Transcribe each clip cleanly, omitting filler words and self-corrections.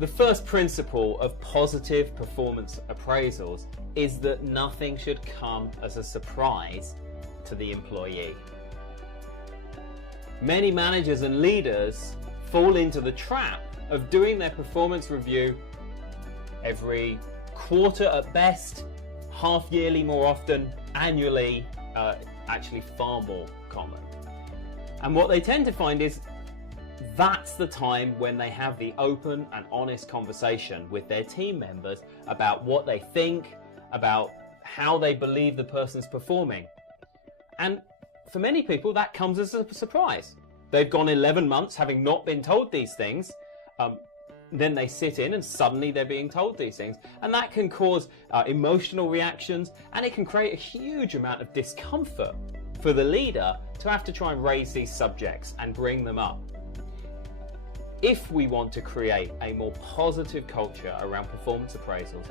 The first principle of positive performance appraisals is that nothing should come as a surprise to the employee. Many managers and leaders fall into the trap of doing their performance review every quarter at best, half yearly more often, annually actually far more common. And what they tend to find is that's the time when they have the open and honest conversation with their team members about what they think, about how they believe the person's performing. And for many people, that comes as a surprise. They've gone 11 months having not been told these things. Then they sit in and suddenly they're being told these things. And that can cause emotional reactions, and it can create a huge amount of discomfort for the leader to have to try and raise these subjects and bring them up. If we want to create a more positive culture around performance appraisals,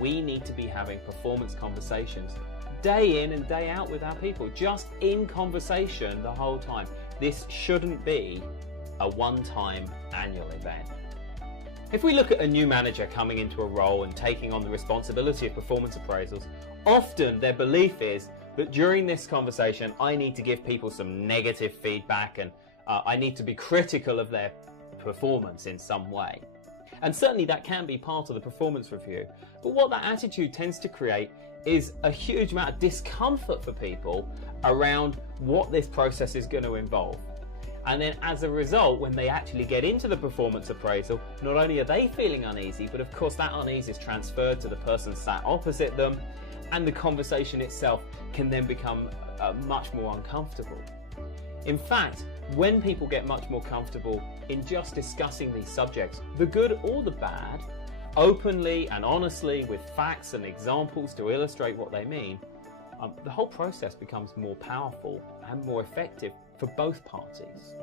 we need to be having performance conversations day in and day out with our people, just in conversation the whole time. This shouldn't be a one-time annual event. If we look at a new manager coming into a role and taking on the responsibility of performance appraisals, often their belief is that during this conversation, I need to give people some negative feedback and I need to be critical of their performance in some way. And certainly that can be part of the performance review. But what that attitude tends to create is a huge amount of discomfort for people around what this process is going to involve. And then as a result, when they actually get into the performance appraisal, not only are they feeling uneasy, but of course that unease is transferred to the person sat opposite them, and the conversation itself can then become much more uncomfortable. In fact, when people get much more comfortable in just discussing these subjects, the good or the bad, openly and honestly with facts and examples to illustrate what they mean, the whole process becomes more powerful and more effective for both parties.